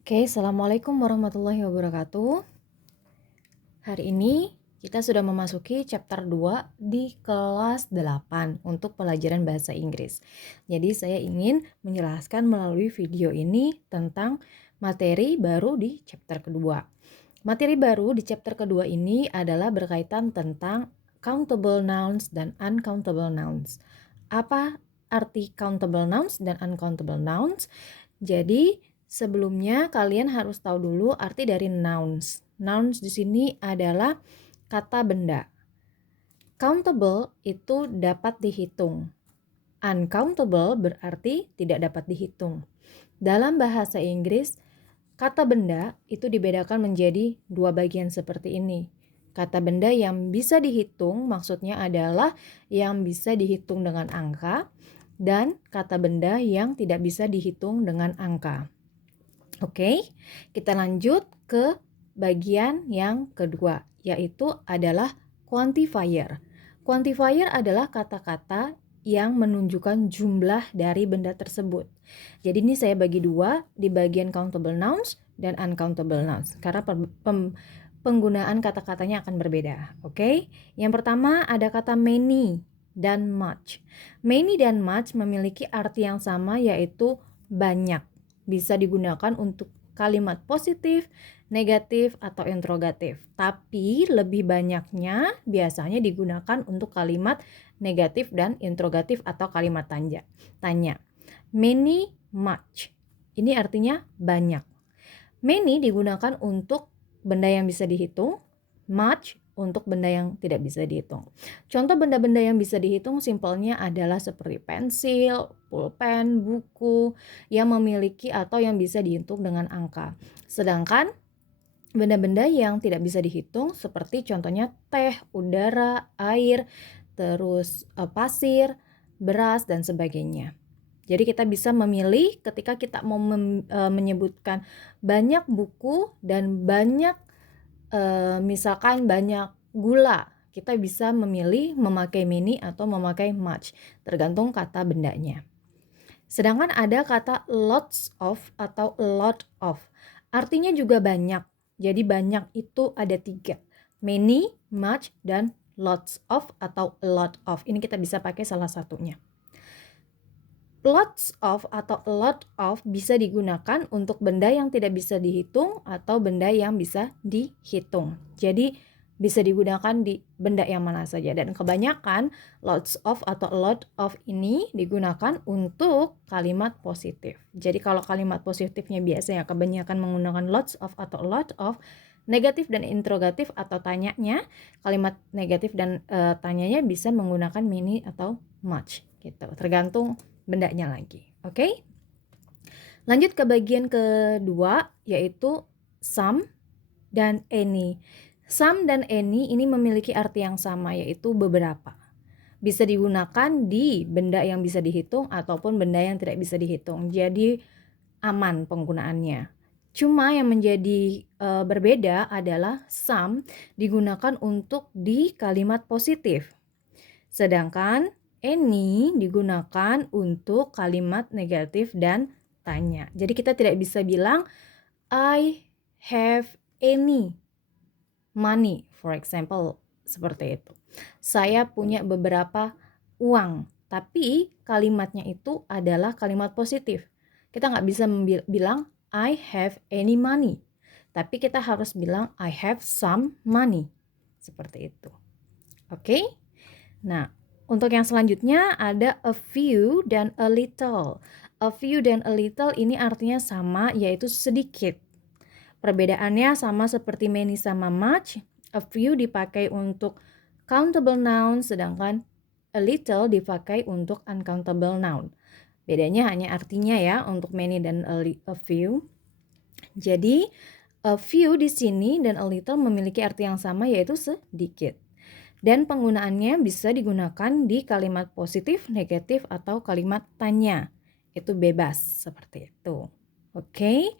Oke, Assalamualaikum warahmatullahi wabarakatuh. Hari ini kita sudah memasuki chapter 2 di kelas 8 untuk pelajaran bahasa Inggris. Jadi saya ingin menjelaskan melalui video ini tentang materi baru di chapter kedua. Materi baru di chapter kedua ini adalah berkaitan tentang countable nouns dan uncountable nouns. Apa arti countable nouns dan uncountable nouns? Jadi sebelumnya kalian harus tahu dulu arti dari nouns. Nouns di sini adalah kata benda. Countable itu dapat dihitung. Uncountable berarti tidak dapat dihitung. Dalam bahasa Inggris, kata benda itu dibedakan menjadi dua bagian seperti ini. Kata benda yang bisa dihitung maksudnya adalah yang bisa dihitung dengan angka, dan kata benda yang tidak bisa dihitung dengan angka. Oke, kita lanjut ke bagian yang kedua, yaitu adalah quantifier. Quantifier adalah kata-kata yang menunjukkan jumlah dari benda tersebut. Jadi ini saya bagi dua, di bagian countable nouns dan uncountable nouns, karena penggunaan kata-katanya akan berbeda. Oke, yang pertama ada kata many dan much. Many dan much memiliki arti yang sama, yaitu banyak. Bisa digunakan untuk kalimat positif, negatif, atau interrogatif. Tapi lebih banyaknya biasanya digunakan untuk kalimat negatif dan interrogatif atau kalimat tanya. Many, much. Ini artinya banyak. Many digunakan untuk benda yang bisa dihitung, much untuk benda yang tidak bisa dihitung. Contoh benda-benda yang bisa dihitung simpelnya adalah seperti pensil, pulpen, buku yang memiliki atau yang bisa dihitung dengan angka. Sedangkan benda-benda yang tidak bisa dihitung seperti contohnya teh, udara, air, terus pasir, beras, dan sebagainya. Jadi kita bisa memilih ketika kita mau menyebutkan banyak buku dan banyak misalkan banyak gula, kita bisa memilih memakai many atau memakai much, tergantung kata bendanya. Sedangkan ada kata lots of atau a lot of, artinya juga banyak. Jadi banyak itu ada 3, many, much, dan lots of atau a lot of. Ini kita bisa pakai salah satunya. Lots of atau a lot of bisa digunakan untuk benda yang tidak bisa dihitung atau benda yang bisa dihitung. Jadi bisa digunakan di benda yang mana saja, dan kebanyakan lots of atau a lot of ini digunakan untuk kalimat positif. Jadi kalau kalimat positifnya biasanya kebanyakan menggunakan lots of atau a lot of. Negatif dan interrogatif atau tanyanya, kalimat negatif dan tanyanya bisa menggunakan many atau much gitu, tergantung bendanya lagi. Oke? Lanjut ke bagian kedua, yaitu some dan any. Some dan any ini memiliki arti yang sama, yaitu beberapa. Bisa digunakan di benda yang bisa dihitung ataupun benda yang tidak bisa dihitung. Jadi aman penggunaannya. Cuma yang menjadi berbeda adalah some digunakan untuk di kalimat positif. Sedangkan any digunakan untuk kalimat negatif dan tanya. Jadi kita tidak bisa bilang I have any money, for example, seperti itu. Saya punya beberapa uang, tapi kalimatnya itu adalah kalimat positif. Kita nggak bisa bilang I have any money, tapi kita harus bilang I have some money, seperti itu. Oke? Nah, untuk yang selanjutnya ada a few dan a little. A few dan a little ini artinya sama, yaitu sedikit. Perbedaannya sama seperti many sama much. A few dipakai untuk countable noun, sedangkan a little dipakai untuk uncountable noun. Bedanya hanya artinya ya untuk many dan a few. Jadi a few di sini dan a little memiliki arti yang sama, yaitu sedikit. Dan penggunaannya bisa digunakan di kalimat positif, negatif, atau kalimat tanya. Itu bebas seperti itu. Oke.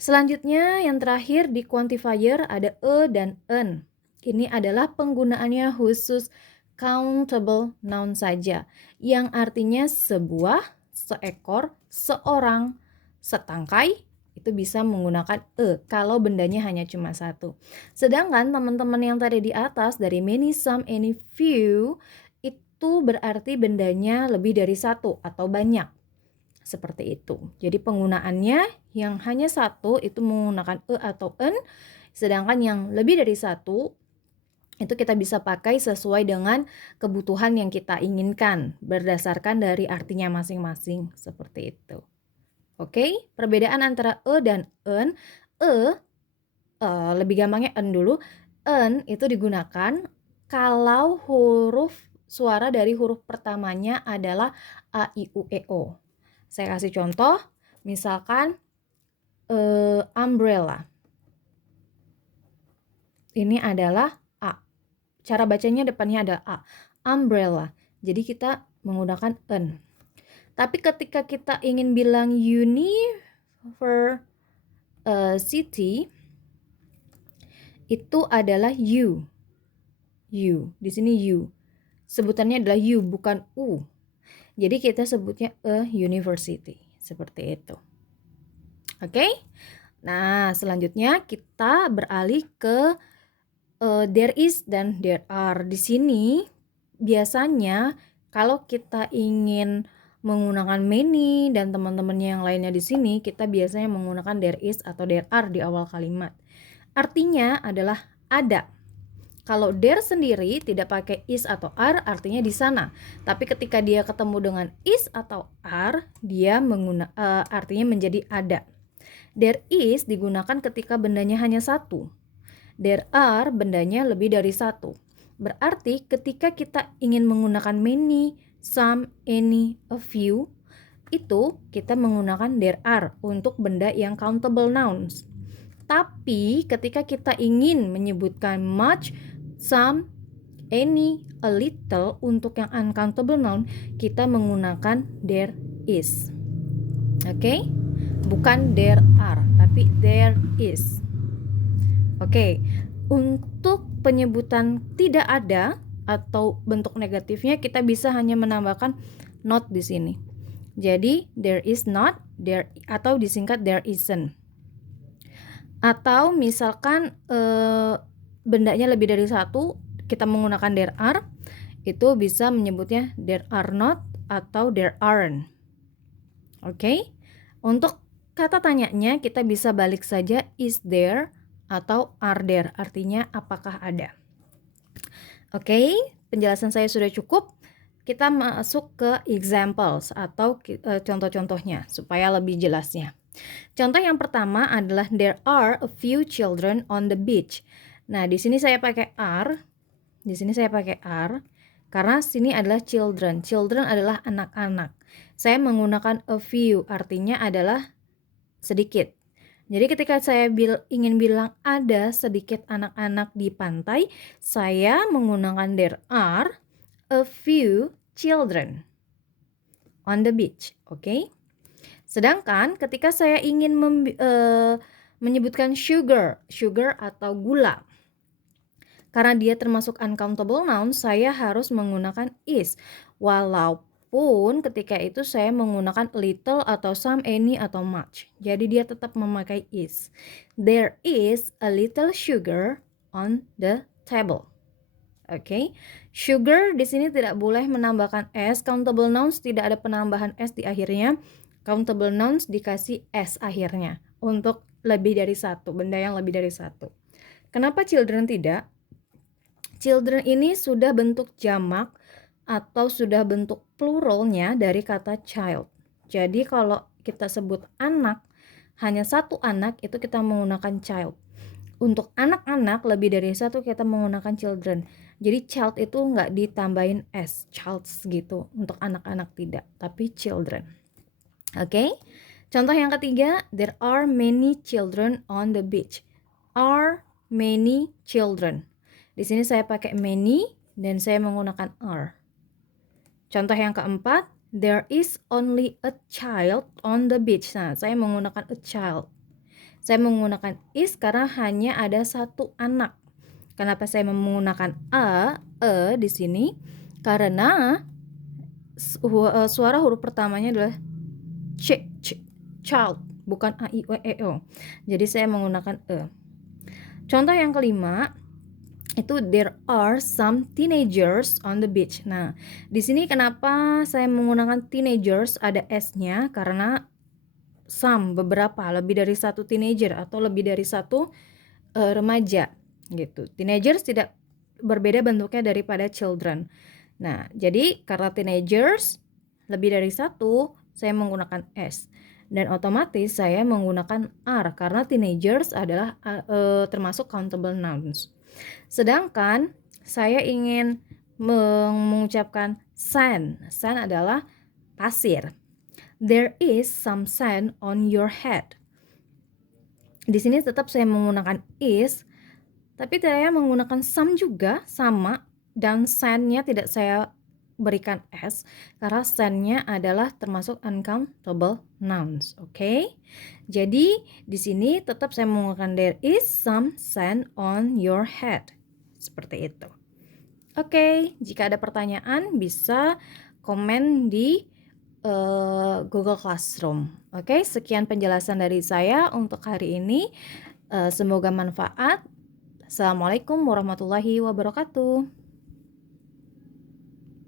Selanjutnya yang terakhir di quantifier ada a dan an. Ini adalah penggunaannya khusus countable noun saja, yang artinya sebuah, seekor, seorang, setangkai, itu itu bisa menggunakan kalau bendanya hanya cuma satu. Sedangkan teman-teman yang tadi di atas dari many, some, any, few itu berarti bendanya lebih dari satu atau banyak. Seperti itu. Jadi penggunaannya yang hanya satu itu menggunakan atau en, sedangkan yang lebih dari satu itu kita bisa pakai sesuai dengan kebutuhan yang kita inginkan berdasarkan dari artinya masing-masing seperti itu. Oke, perbedaan antara dan en. Lebih gampangnya en dulu. En itu digunakan kalau huruf suara dari huruf pertamanya adalah a, i, u, e, o. Saya kasih contoh, misalkan umbrella. Ini adalah a. Cara bacanya depannya ada a. Umbrella. Jadi kita menggunakan en. Tapi ketika kita ingin bilang university, itu adalah u. U. Di sini u. Sebutannya adalah u, bukan u. Jadi kita sebutnya a university. Seperti itu. Oke? Nah, selanjutnya kita beralih ke there is dan there are. Di sini biasanya kalau kita ingin menggunakan many dan teman-temannya yang lainnya di sini, kita biasanya menggunakan there is atau there are di awal kalimat. Artinya adalah ada. Kalau there sendiri tidak pakai is atau are, artinya di sana. Tapi ketika dia ketemu dengan is atau are, dia artinya menjadi ada. There is digunakan ketika bendanya hanya satu. There are bendanya lebih dari satu. Berarti ketika kita ingin menggunakan many, some, any, a few, itu kita menggunakan there are untuk benda yang countable nouns. Tapi ketika kita ingin menyebutkan much, some, any, a little untuk yang uncountable noun, kita menggunakan there is. Oke? Bukan there are, tapi there is. Oke. Untuk penyebutan tidak ada atau bentuk negatifnya kita bisa hanya menambahkan not di sini. Jadi there is not, there atau disingkat there isn't. Atau misalkan bendanya lebih dari satu, kita menggunakan there are, itu bisa menyebutnya there are not atau there aren't. Oke? Untuk kata tanyanya kita bisa balik saja is there atau are there, artinya apakah ada. Oke, penjelasan saya sudah cukup. Kita masuk ke examples atau contoh-contohnya supaya lebih jelasnya. Contoh yang pertama adalah there are a few children on the beach. Nah, di sini saya pakai are. Di sini saya pakai are karena sini adalah children. Children adalah anak-anak. Saya menggunakan a few, artinya adalah sedikit. Jadi ketika saya ingin bilang ada sedikit anak-anak di pantai, saya menggunakan there are a few children on the beach. Oke? Sedangkan ketika saya ingin menyebutkan sugar atau gula, karena dia termasuk uncountable noun, saya harus menggunakan is. Walaupun ketika itu saya menggunakan little atau some, any atau much. Jadi dia tetap memakai is. There is a little sugar on the table. Oke. Sugar di sini tidak boleh menambahkan s. Countable nouns tidak ada penambahan s di akhirnya. Countable nouns dikasih s akhirnya untuk lebih dari satu, benda yang lebih dari satu. Kenapa children tidak? Children ini sudah bentuk jamak atau sudah bentuk pluralnya dari kata child. Jadi kalau kita sebut anak, hanya satu anak itu kita menggunakan child. Untuk anak-anak lebih dari satu kita menggunakan children. Jadi child itu nggak ditambahin s, childs gitu. Untuk anak-anak tidak, tapi children. Oke. Contoh yang ketiga, there are many children on the beach. Are many children. Di sini saya pakai many dan saya menggunakan are. Contoh yang keempat, there is only a child on the beach. Nah, saya menggunakan a child. Saya menggunakan is karena hanya ada satu anak. Kenapa saya menggunakan a di sini? Karena suara huruf pertamanya adalah child. bukan a, i, u, e, o. Jadi saya menggunakan e. Contoh yang kelima itu there are some teenagers on the beach. Nah, di sini kenapa saya menggunakan teenagers ada s-nya karena some, beberapa, lebih dari satu teenager atau lebih dari satu remaja gitu. Teenagers tidak berbeda bentuknya daripada children. Nah, jadi karena teenagers lebih dari satu, saya menggunakan s. Dan otomatis saya menggunakan are karena teenagers adalah termasuk countable nouns. Sedangkan saya ingin mengucapkan sand. Sand adalah pasir. There is some sand on your head. Di sini tetap saya menggunakan is, tapi saya menggunakan some juga, sama, dan sand-nya tidak saya berikan s karena sand-nya adalah termasuk uncountable nouns. Oke? Jadi di sini tetap saya menggunakan there is some sand on your head. Seperti itu. Oke, jika ada pertanyaan bisa komen di Google Classroom. Oke, sekian penjelasan dari saya untuk hari ini. Semoga manfaat. Assalamualaikum warahmatullahi wabarakatuh.